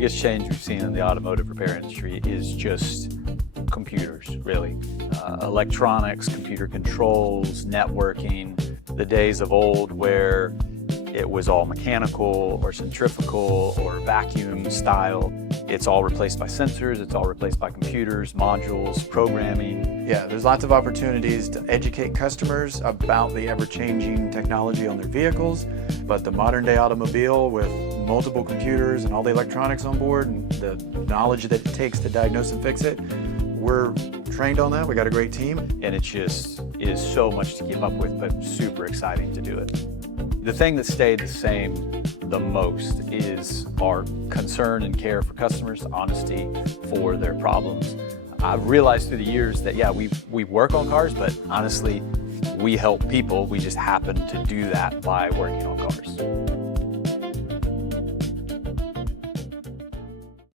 biggest change we've seen in the automotive repair industry is just computers, really. Electronics, computer controls, networking. The days of old where it was all mechanical or centrifugal or vacuum style. It's all replaced by sensors, it's all replaced by computers, modules, programming. Yeah, there's lots of opportunities to educate customers about the ever-changing technology on their vehicles, but the modern day automobile with multiple computers and all the electronics on board and the knowledge that it takes to diagnose and fix it, we're trained on that. We got a great team. And it just is so much to keep up with, but super exciting to do it. The thing that stayed the same the most is our concern and care for customers, honesty for their problems. I've realized through the years that, yeah, we work on cars, but honestly, we help people. We just happen to do that by working on cars.